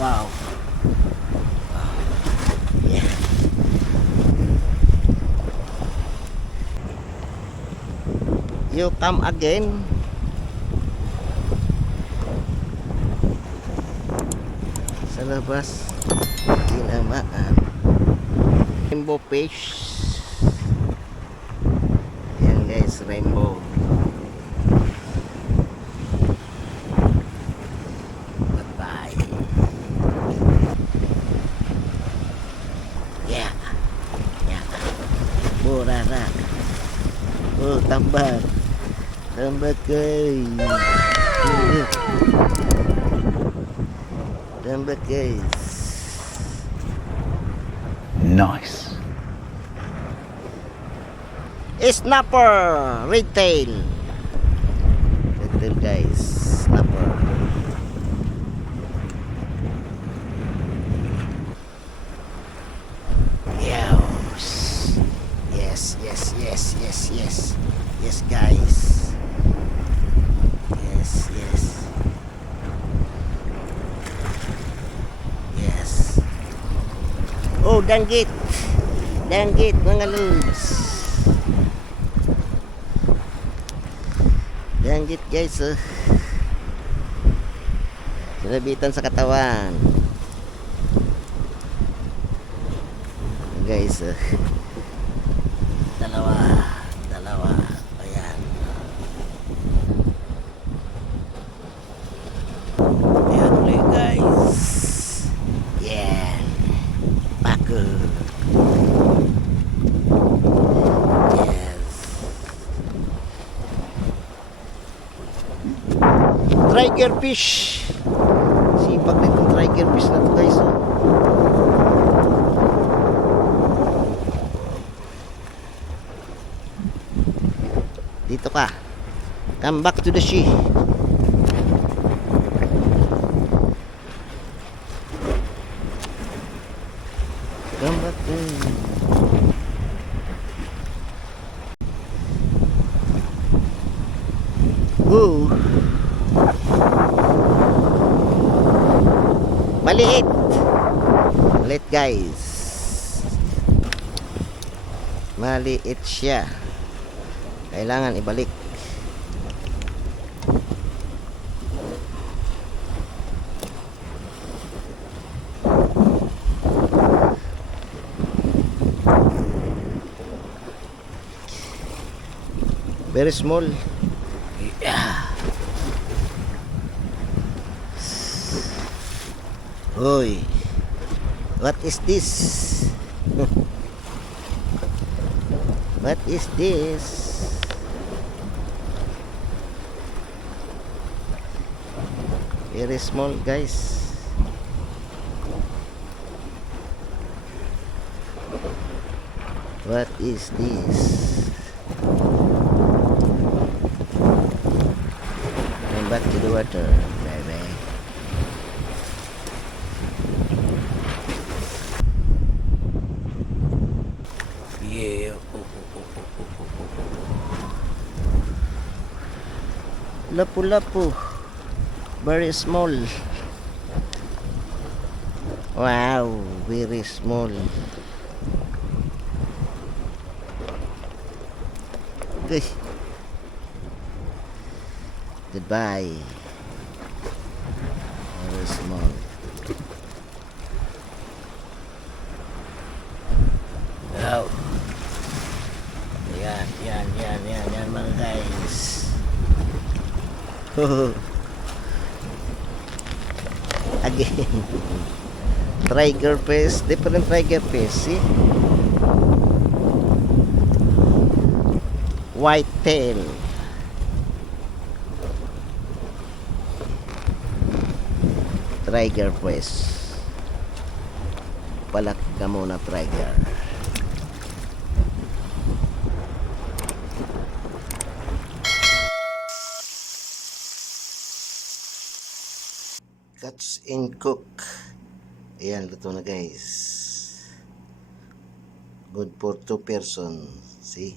Wow. Yeah. You come again. Sa labas. Tinamaan. Rainbow fish. Yan guys, rainbow. Bye-bye. Yeah. Yeah. Burara. Oh, tambak. Tambak guys. Tambak guys. Nice. Snapper retail. Retail guys. Snapper. Yes. Yes guys. Yes. Oh, danggit. Danggit mga lods. Danggit guys. Sinabitan sa katawan. Guys. Dalawa. Ayan. Ayan ulit guys. Yeah. Paku. Yes. Tiger fish. Sipag nitong tiger fish na to guys. Dito ka. Come back to the sea. Come back to... Woo! Maliit! Maliit guys. Maliit siya. Kailangan ibalik. Very small. Yeah. Hoy. What is this? What is this? Very small guys. What is this? Come back to the water, baby. Yeah. Lapu-lapu. Very small. Wow, very small. Okay. Goodbye. Very small. Wow. Yan mga guys. Again. Tiger fish, different tiger fish, see? White tail. Tiger fish. Palaki ka muna tiger. Catch and cook. Ayan, luto na guys. Good for 2 person. See?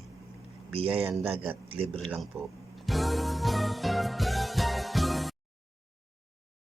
Biyayan dagat, libre lang po.